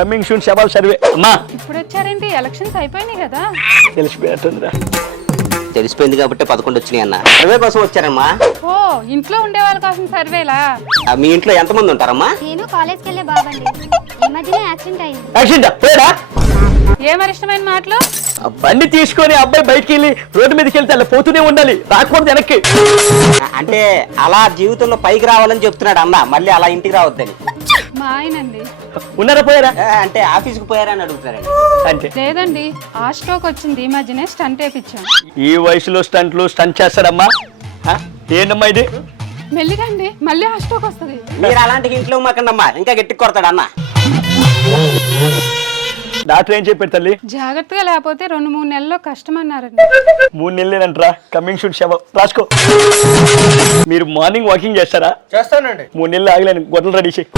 Coming షూన్ శవాల్ survey అమ్మా. ఇప్పుడు వచ్చారేంటి? Elections అయిపోయినాయి కదా. తెలిసిపోతుందిరా. తెలిసిపోయింది కాబట్టి 11 వచ్చినాయి అన్న. సర్వే కోసం వచ్చారమ్మా. ఓ, ఇంట్లో ఉండే వాళ్ళ కోసం సర్వేలా? మీ ఇంట్లో ఎంతమంది ఉంటారమ్మా? నేను కాలేజ్కి వెళ్ళే బాబండి. ఈ మధ్యనే యాక్సిడెంట్ అయింది. యాక్సిడెంట్ పోయాడా? ఏమరిష్టమైన మాటలు? బండి తీసుకొని అబ్బాయి బయటికి వెళ్ళి రోడ్డు మీదకి వెళ్తే అలా పోతూనే ఉండాలి, రాకూడదు వెనక్కి. అంటే అలా జీవితంలో పైకి రావాలని చెప్తున్నాడు అన్న, మళ్ళీ అలా ఇంటికి రావద్దని. మా ఆయనండి. ఉన్నారా పోయారా? అంటే ఆఫీస్కి పోయారా అని అడుగుతారండి. అంతే. లేదండి, ఆ స్ట్రోక్ వచ్చింది. ఈ మధ్యనే స్టంట్ వేయించాం. ఈ వయసులో స్టంట్ చేస్తారమ్మా? ఏంటమ్మా ఇది? మెల్లిగండి, మళ్ళీ ఆ స్ట్రోక్ వస్తుంది. మీరు అలాంటి ఇంట్లో మాకండమ్మా, ఇంకా గట్టి కొడతాడు అన్న. డాక్టర్ ఏం చెప్పారు తల్లి? జాగ్రత్తగా లేకపోతే 2-3 నెలల్లో కష్టం అన్నారండి. 3 నెలలేనంటరా. కమింగ్ షూట్ శవం రాసుకో. మీరు మార్నింగ్ వాకింగ్ చేస్తారా? చేస్తానండి. 3 నెలలు ఆగలేను, గొడవలు రెడీ చేయి.